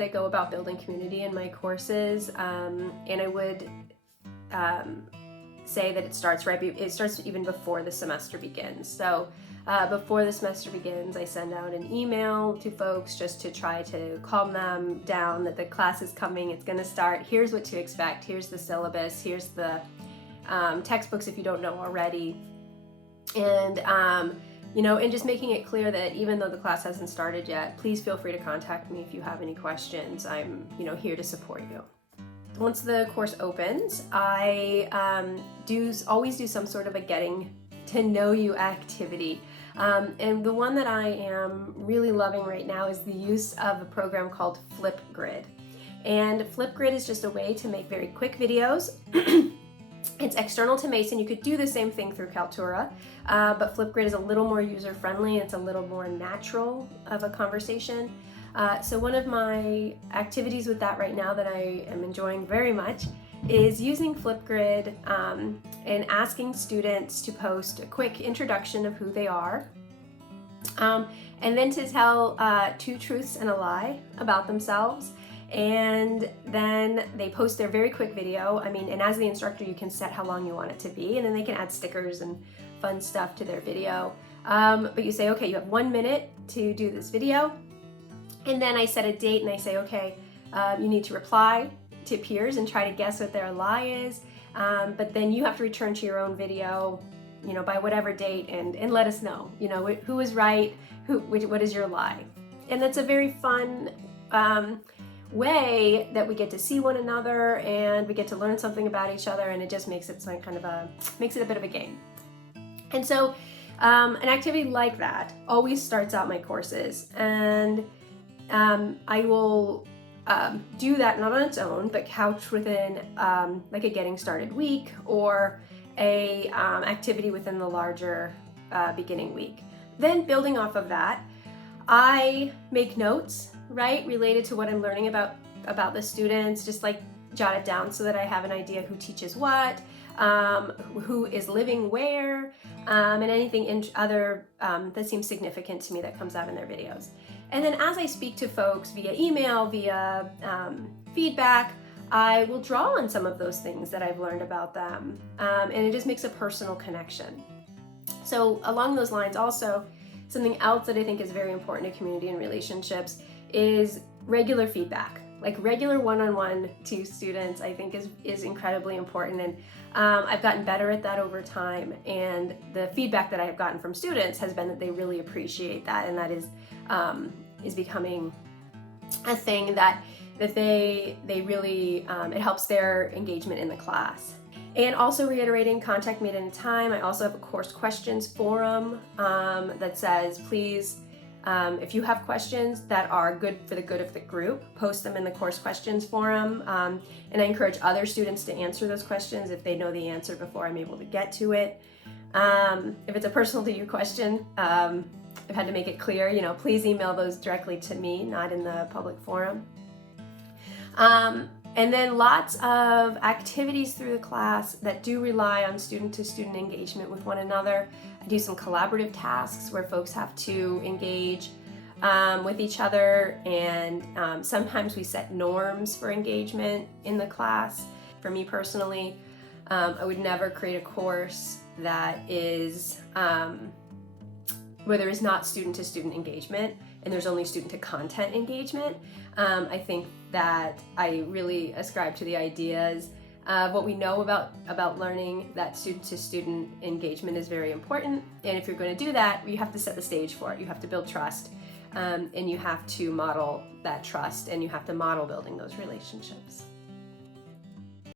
that I go about building community in my courses, and I would say that it starts even before the semester begins. So before the semester begins, I send out an email to folks just to try to calm them down that the class is coming, it's going to start, here's what to expect, here's the syllabus, here's the textbooks if you don't know already, and and just making it clear that even though the class hasn't started yet, please feel free to contact me if you have any questions. I'm here to support you. Once the course opens, I always do some sort of a getting to know you activity. And the one that I am really loving right now is the use of a program called Flipgrid. And Flipgrid is just a way to make very quick videos. It's external to Mason. You could do the same thing through Kaltura, but Flipgrid is a little more user-friendly. It's a little more natural of a conversation. So one of my activities with that right now that I am enjoying very much is using Flipgrid and asking students to post a quick introduction of who they are, and then to tell 2 truths and a lie about themselves. And then they post their very quick video. And as the instructor, you can set how long you want it to be, and then they can add stickers and fun stuff to their video. But you say, okay, you have 1 minute to do this video. And then I set a date and I say, okay, you need to reply to peers and try to guess what their lie is. But then you have to return to your own video, by whatever date and let us know, who is right, what is your lie. And that's a very fun way that we get to see one another and we get to learn something about each other, and it just makes it makes it a bit of a game. And so an activity like that always starts out my courses, and I will do that not on its own, but couch within like a getting started week or a activity within the larger beginning week. Then building off of that, I make notes, related to what I'm learning about the students, just like jot it down so that I have an idea who teaches what, who is living where, and anything other that seems significant to me that comes out in their videos. And then as I speak to folks via email, via feedback, I will draw on some of those things that I've learned about them, and it just makes a personal connection. So along those lines also, something else that I think is very important to community and relationships is regular feedback. Like regular one-on-one to students, I think is incredibly important, and I've gotten better at that over time, and the feedback that I have gotten from students has been that they really appreciate that, and that is becoming a thing that they really, it helps their engagement in the class. And also reiterating, contact me at any time. I also have a course questions forum that says, please, if you have questions that are good for the good of the group, post them in the course questions forum. And I encourage other students to answer those questions if they know the answer before I'm able to get to it. If it's a personal to you question, I've had to make it clear, please email those directly to me, not in the public forum. And then lots of activities through the class that do rely on student-to-student engagement with one another. I do some collaborative tasks where folks have to engage with each other, and sometimes we set norms for engagement in the class. For me personally, I would never create a course that is where there is not student-to-student engagement and there's only student-to-content engagement. I think that I really ascribe to the ideas of what we know about learning, that student-to-student engagement is very important. And if you're going to do that, you have to set the stage for it. You have to build trust, and you have to model that trust, and you have to model building those relationships.